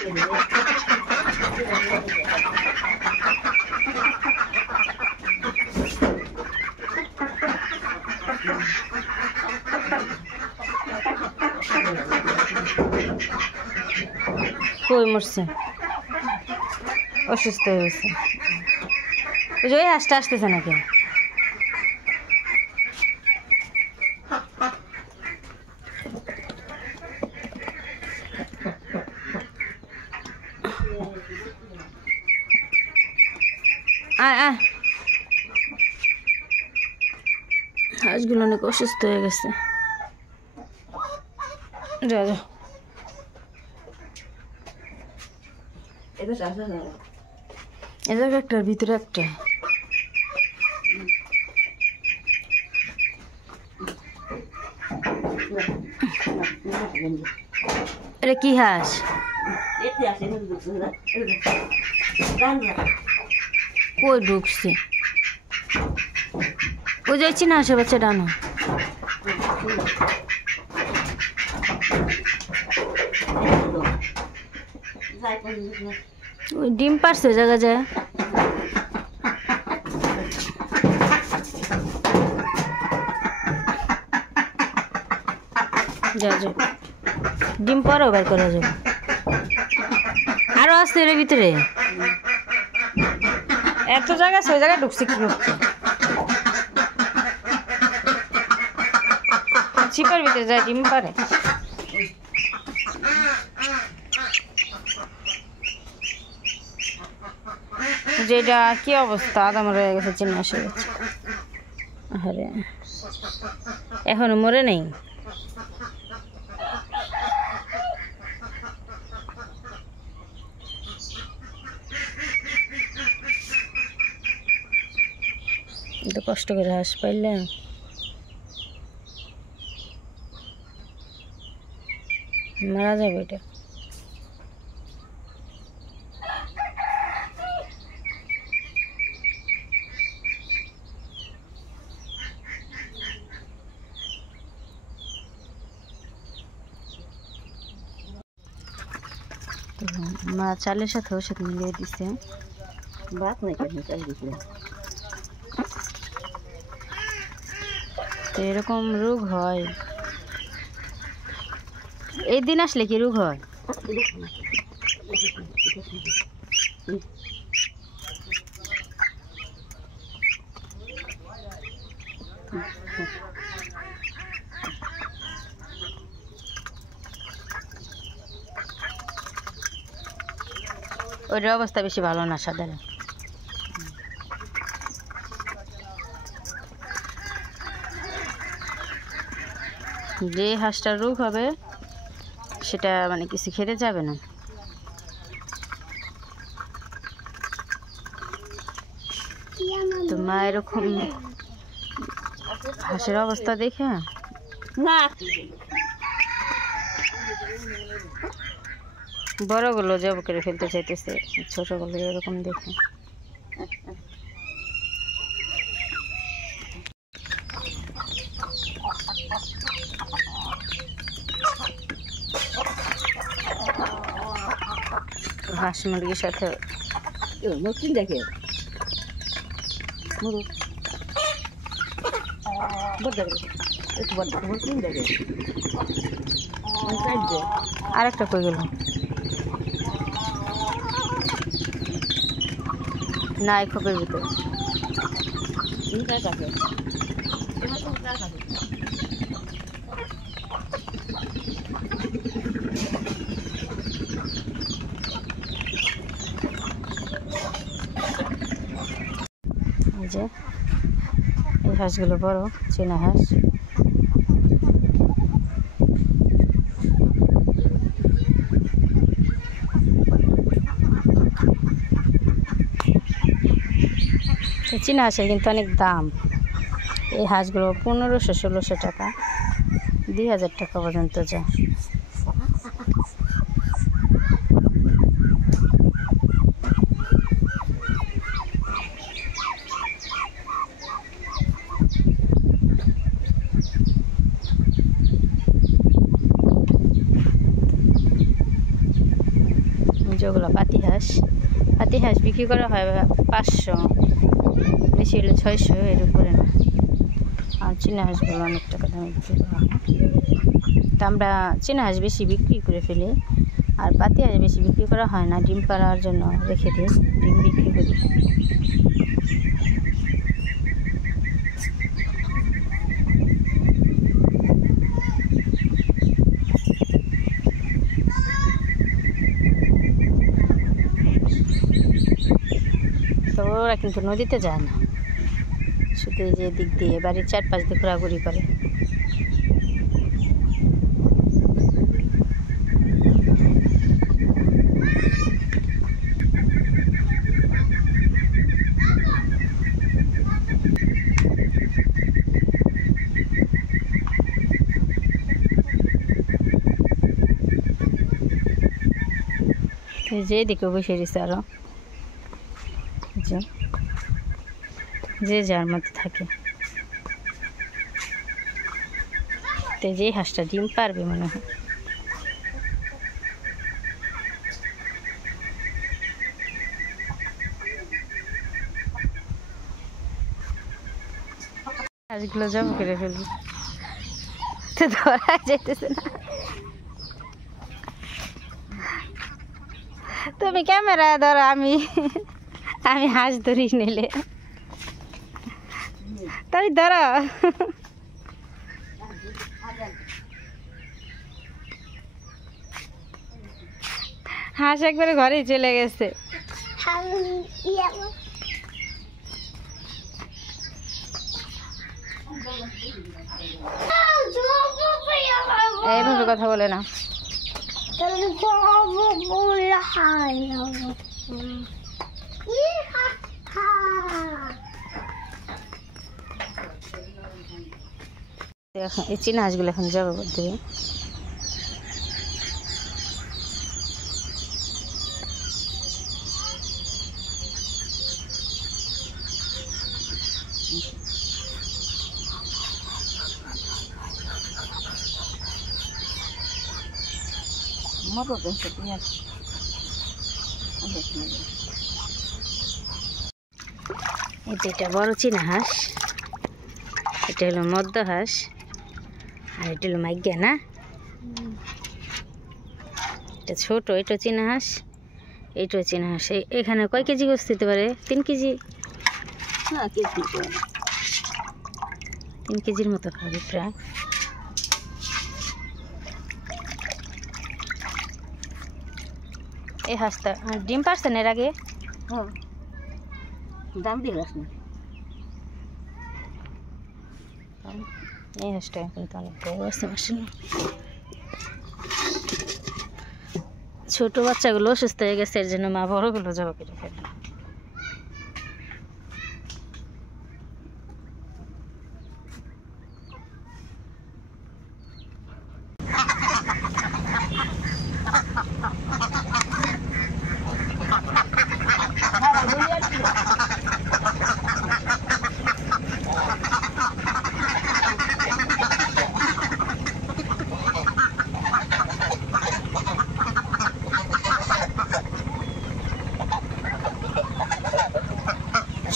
কই মরছে, অসুস্থ হয়ে গেছে। ওই হাঁসটা আসতেছে নাকি? হাঁসগুলো অনেক অসুস্থ হয়ে গেছে। যা যা, এদের একটার ভিতরে একটা। এটা কি হাঁস? কই ঢুকছে? ও যাচ্ছি না, আসে বাচ্চা ডানো। ওই ডিম পারছে জায়গা যায়। যা যা, ডিম পরেও বের করা যাবে। আরো আসছে এর ভিতরে, এত জায়গা আছে, ওই জায়গায় ঢুকছে কি করছে? চিপার ভিতরে যায় ডিম পারে। যেটা কি অবস্থা, আদা মরে গেছে, চিনি এসে গেছে। আরে এখনো মরে নেই। এত কষ্ট করে হাঁস পাইলে মারা যাবে এটা। মা চালের সাথে ওষুধ মিলিয়ে দিছে। ভাত নাই কেন চাল দিছে? তো এরকম রোগ হয়, এই দিন আসলে কি রোগ হয়? ওইটার অবস্থা বেশি ভালো না সাধারণ। যে হাঁসটার রোগ হবে সেটা মানে কিছু খেতে যাবে না। তো মা এরকম হাঁসের অবস্থা দেখে না, বড়গুলো জব করে ফেলতে চাইতেছে, ছোটগুলো এরকম দেখে। হাঁস মুরগির সাথে দেখে আরেকটা কই গেল না, এই খোপের ভিতরে। এই যে এই হাঁসগুলো বড় চীনা হাঁস। চীনা হাঁসের কিন্তু অনেক দাম। এই হাঁসগুলো 1500-1600 টাকা, 2000 টাকা পর্যন্ত যায়। যেগুলো পাতি হাঁস বিক্রি করা হয় 500, বেশি হলে 600, এর উপরে না। আর চীনা হাঁসগুলো অনেক টাকা দামে বিক্রি করা হয়। তো আমরা চীনা হাঁস বেশি বিক্রি করে ফেলি, আর পাতি হাঁস বেশি বিক্রি করা হয় না, ডিম পাড়ার জন্য রেখে দিই, ডিম বিক্রি করি। তো ওরা কিন্তু নদীতে যায় না, শুধু এই যে দিক দিয়ে বাড়ির চারপাশ দিয়ে ঘোরাঘুরি করে। যে দিকে বসে দিচ্ছে আরো, যে যার মতো থাকে। তো যে হাঁসটা ডিম পারবে মনে হয়। হাঁসগুলো জব করে ফেলবি, তো ধরা যেতেছে না। তুমি ক্যামেরা ধরো, আমি হাঁস ধরি নিলে তুমি ধরো। হাঁস একবারে ঘরেই চলে গেছে। এইভাবে কথা বলে না। এই চীনা হাঁসগুলো এখন জবাই করে দেবে। এটা বড় চীনা হাঁস, এটা হলো মদ্য হাঁস, আর এটা হলো মাইগ্যা না, এটা ছোট। এটা চীনা হাঁস, এইটাও চীনা হাঁস। এখানে কয় কেজি গোস্ত দিতে পারে? 3 কেজি, 3 কেজির মতো খাবে প্রায়। এই হাঁসটা ডিম পারছেন এর আগে? দাম দিয়ে হাঁস না, এই হাঁসটা কিন্তু অনেক বড় আছে মাশাআল্লাহ। ছোট বাচ্চাগুলো অসুস্থ হয়ে গেছে, এর জন্য মা বড়গুলো জবাই করে ফেলে।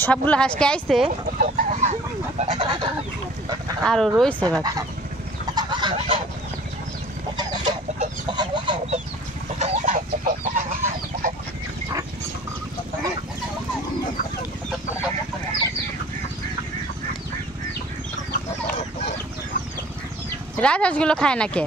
সবগুলো হাঁসকে আইছে, আরো রয়েছে বাকি। রাজহাঁসগুলো খায় না কে?